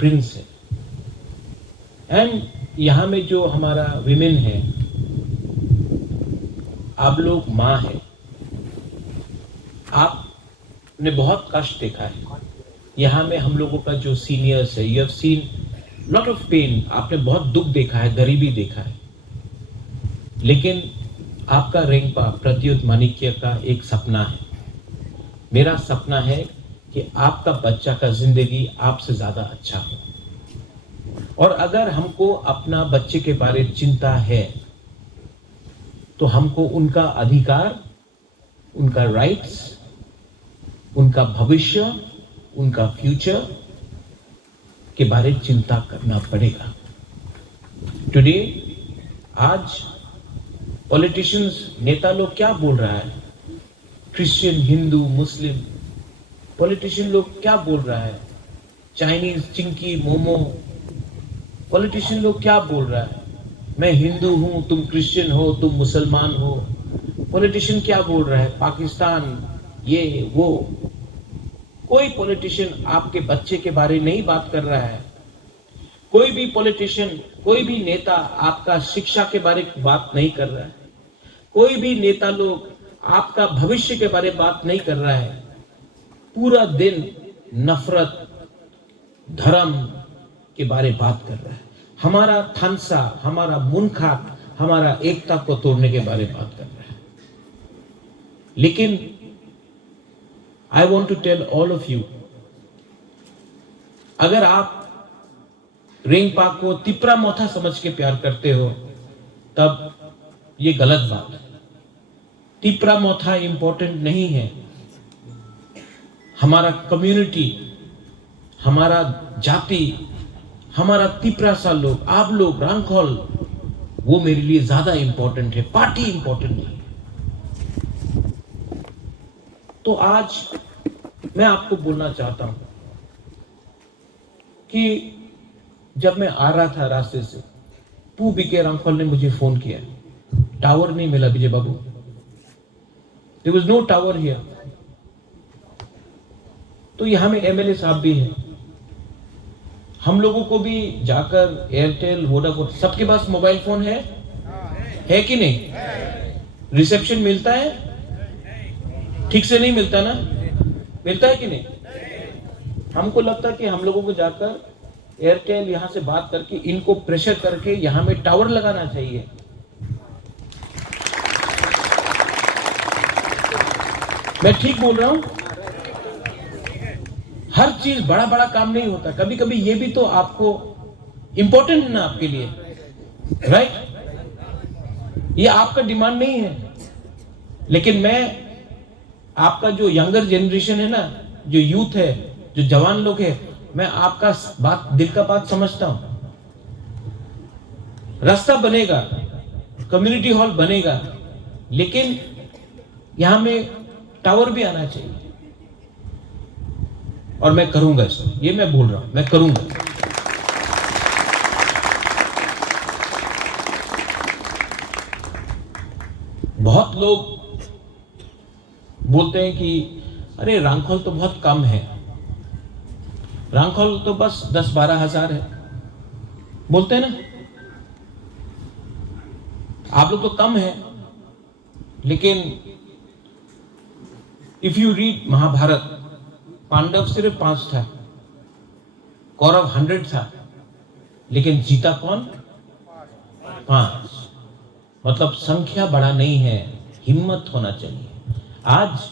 Prince है। And यहाँ में जो हमारा विमेन है, आप लोग माँ है, आपने बहुत कष्ट देखा है। यहाँ में हम लोगों का जो सीनियर्स है, you have seen lot of pain, आपने बहुत दुख देखा है, गरीबी देखा है। लेकिन आपका रेंगपा प्रत्युत माणिक्य का एक सपना है। मेरा सपना है कि आपका बच्चा का जिंदगी आपसे ज्यादा अच्छा हो। और अगर हमको अपना बच्चे के बारे में चिंता है तो हमको उनका अधिकार, उनका राइट्स, उनका भविष्य, उनका फ्यूचर के बारे में चिंता करना पड़ेगा। टुडे, आज पॉलिटिशियंस, नेता लोग क्या बोल रहा है, क्रिश्चियन, हिंदू, मुस्लिम पॉलिटिशियन लोग क्या बोल रहा है, चाइनीज, चिंकी, मोमो पॉलिटिशियन लोग क्या बोल रहा है, मैं हिंदू हूं, तुम क्रिश्चियन हो, तुम मुसलमान हो। पॉलिटिशियन क्या बोल रहा है, पाकिस्तान, ये वो। कोई पॉलिटिशियन आपके बच्चे के बारे में नहीं बात कर रहा है। कोई भी पॉलिटिशियन, कोई भी नेता आपका शिक्षा के बारे में बात नहीं कर रहा है। कोई भी नेता लोग आपका भविष्य के बारे में बात नहीं कर रहा है। पूरा दिन नफरत, धर्म के बारे में बात कर रहा है। हमारा थानसा, हमारा मुनखात, हमारा एकता को तोड़ने के बारे में बात कर रहा है। लेकिन I want to tell all of you, अगर आप रेंगपा को तिपरा मोथा समझ के प्यार करते हो तब ये गलत बात है। तिपरा मोथा इंपॉर्टेंट नहीं है। हमारा कम्युनिटी, हमारा जाति, हमारा तिपरा सा लोग, आप लोग, रांखोल, वो मेरे लिए ज्यादा इंपॉर्टेंट है, पार्टी इंपॉर्टेंट नहीं है। तो आज मैं आपको बोलना चाहता हूं कि जब मैं आ रहा था रास्ते से, पू बीके रांखोल ने मुझे फोन किया, टावर नहीं मिला Vijay Babu, there was no tower here. तो यहां में एमएलए साहब भी हैं, हम लोगों को भी जाकर एयरटेल, वोडाफोन, सबके पास मोबाइल फोन है कि नहीं? रिसेप्शन मिलता है? ठीक से नहीं मिलता ना? मिलता है कि नहीं? हमको लगता है कि हम लोगों को जाकर एयरटेल यहां से बात करके इनको प्रेशर करके यहां में टावर लगाना चाहिए। मैं ठीक बोल रहा हूं? हर चीज बड़ा बड़ा काम नहीं होता, कभी कभी ये भी तो आपको इंपॉर्टेंट है ना आपके लिए, राइट? ये आपका डिमांड नहीं है। लेकिन मैं आपका जो यंगर जनरेशन है ना, जो यूथ है, जो जवान लोग है, मैं आपका बात, दिल का बात समझता हूं। रास्ता बनेगा, कम्युनिटी हॉल बनेगा, लेकिन यहां में टावर भी आना चाहिए। और मैं करूंगा इसको, ये मैं बोल रहा हूं, मैं करूंगा। बहुत लोग बोलते हैं कि अरे रांखोल तो बहुत कम है, रांखोल तो बस 10-12 हजार है, बोलते हैं ना, आप लोग तो कम है। लेकिन if you read Mahabharata, Pandav सिर्फ 5 था, कौरव 100 था, लेकिन जीता कौन? 5। मतलब संख्या बड़ा नहीं है, हिम्मत होना चाहिए। आज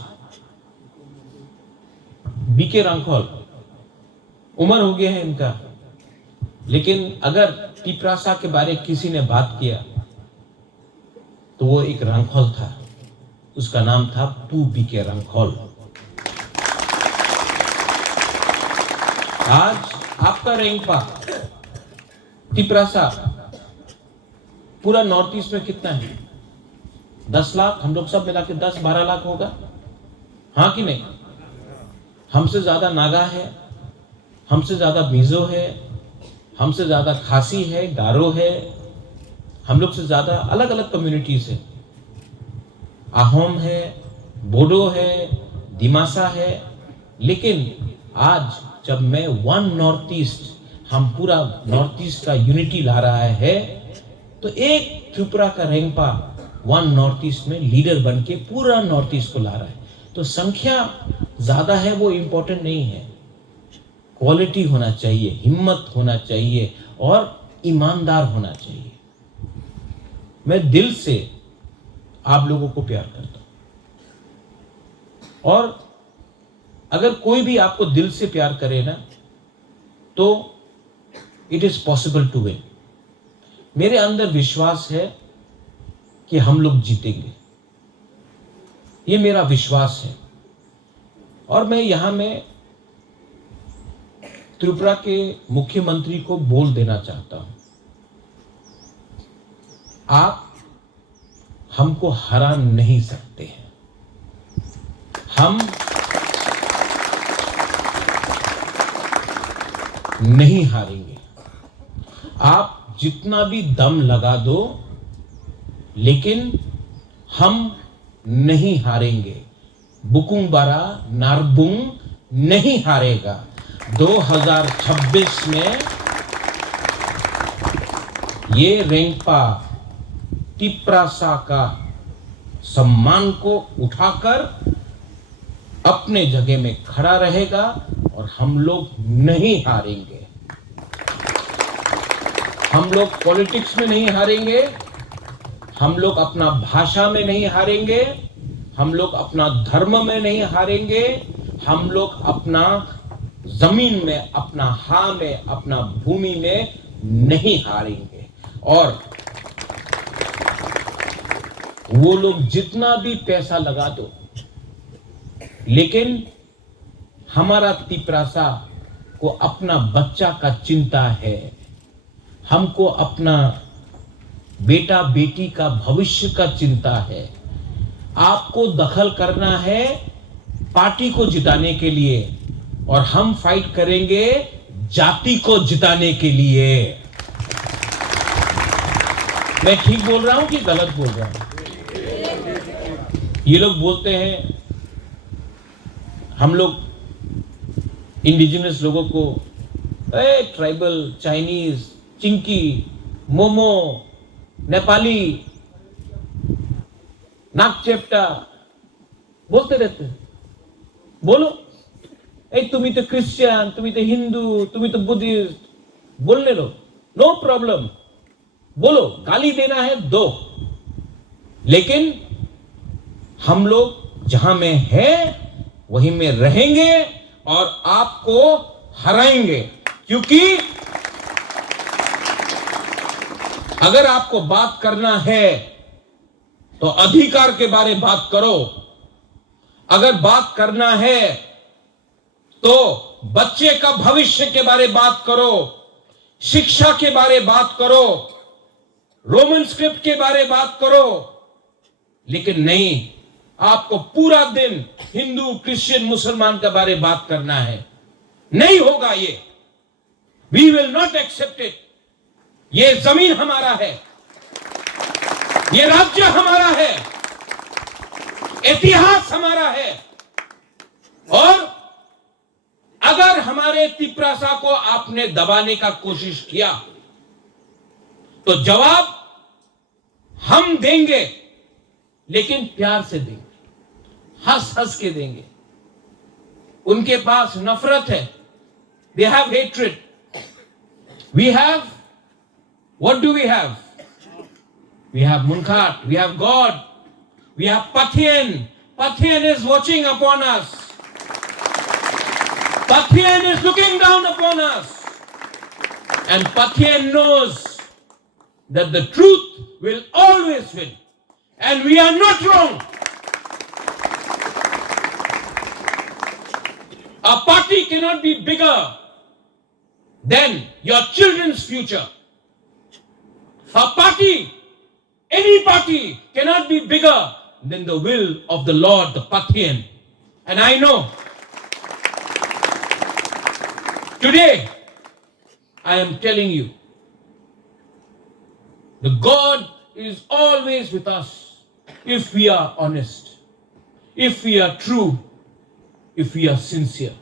बीके रांखोल, उम्र हो गया है इनका, लेकिन अगर तिपरासा के बारे किसी ने बात किया तो वो एक रांखोल था, उसका नाम था पू बीके रांखोल। आज आपका रेंगपा, तिपरासा, पूरा नॉर्थ ईस्ट में कितना है? 10 लाख, हम लोग सब मिला के 10-12 लाख होगा, हाँ कि नहीं? हमसे ज्यादा नागा है, हमसे ज्यादा मिजो है, हमसे ज्यादा खासी है, गारो है, हम लोग से ज्यादा अलग अलग कम्युनिटीज है, आहोम है, बोडो है, दिमासा है। लेकिन आज जब मैं वन नॉर्थ ईस्ट, हम पूरा नॉर्थ ईस्ट का यूनिटी ला रहा है, तो एक त्रिपुरा का रेंगपा वन नॉर्थ ईस्ट में लीडर बन के पूरा नॉर्थ ईस्ट को ला रहा है। तो संख्या ज्यादा है वो इंपॉर्टेंट नहीं है, क्वालिटी होना चाहिए, हिम्मत होना चाहिए और ईमानदार होना चाहिए। मैं दिल से आप लोगों को प्यार करता हूं, और अगर कोई भी आपको दिल से प्यार करे ना, तो it is possible to win. मेरे अंदर विश्वास है कि हम लोग जीतेंगे, ये मेरा विश्वास है। और मैं यहां में त्रिपुरा के मुख्यमंत्री को बोल देना चाहता हूं, आप हमको हरा नहीं सकते हैं। हम नहीं हारेंगे। आप जितना भी दम लगा दो, लेकिन हम नहीं हारेंगे। बुकुंग बारा नारबुंग नहीं हारेगा। 2026 में ये रेंगपा तिप्रासा का सम्मान को उठाकर अपने जगह में खड़ा रहेगा और हम लोग नहीं हारेंगे। हम लोग पॉलिटिक्स में नहीं हारेंगे, हम लोग अपना भाषा में नहीं हारेंगे, हम लोग अपना धर्म में नहीं हारेंगे, हम लोग अपना जमीन में, अपना हा में, अपना भूमि में नहीं हारेंगे। और वो लोग जितना भी पैसा लगा दो, लेकिन हमारा तिप्रासा को अपना बच्चा का चिंता है, हमको अपना बेटा बेटी का भविष्य का चिंता है। आपको दखल करना है पार्टी को जिताने के लिए, और हम फाइट करेंगे जाति को जिताने के लिए। मैं ठीक बोल रहा हूं कि गलत बोल रहा हूं? ये लोग बोलते हैं, हम लोग इंडिजिनस लोगों को ट्राइबल, चाइनीज, चिंकी, मोमो, नेपाली, नाकचेप्टा बोलते रहते हैं। बोलो, तुम्ही तो क्रिश्चियन, तुम्ही तो हिंदू, तुम्ही तो बुद्धिस्ट, बोलने लो, नो प्रॉब्लम, बोलो, गाली देना है दो, लेकिन हम लोग जहां में है वहीं में रहेंगे और आपको हराएंगे। क्योंकि अगर आपको बात करना है तो अधिकार के बारे में बात करो, अगर बात करना है तो बच्चे का भविष्य के बारे में बात करो, शिक्षा के बारे में बात करो, रोमन स्क्रिप्ट के बारे में बात करो। लेकिन नहीं, आपको पूरा दिन हिंदू, क्रिश्चियन, मुसलमान के बारे में बात करना है। नहीं होगा ये। We will not accept it. ये जमीन हमारा है, ये राज्य हमारा है, इतिहास हमारा है। और अगर हमारे तिप्रासा को आपने दबाने का कोशिश किया तो जवाब हम देंगे, लेकिन प्यार से देंगे, हंस हंस के देंगे। उनके पास नफरत है, they have hatred. We have, what do we have? We have Munkhat, we have God, we have Pathian. Pathian is watching upon us. Pathian is looking down upon us. And Pathian knows that the truth will always win. And we are not wrong. A party cannot be bigger than your children's future. A party, any party cannot be bigger than the will of the Lord, the Pathian. And I know today I am telling you, the God is always with us if we are honest, if we are true, if we are sincere.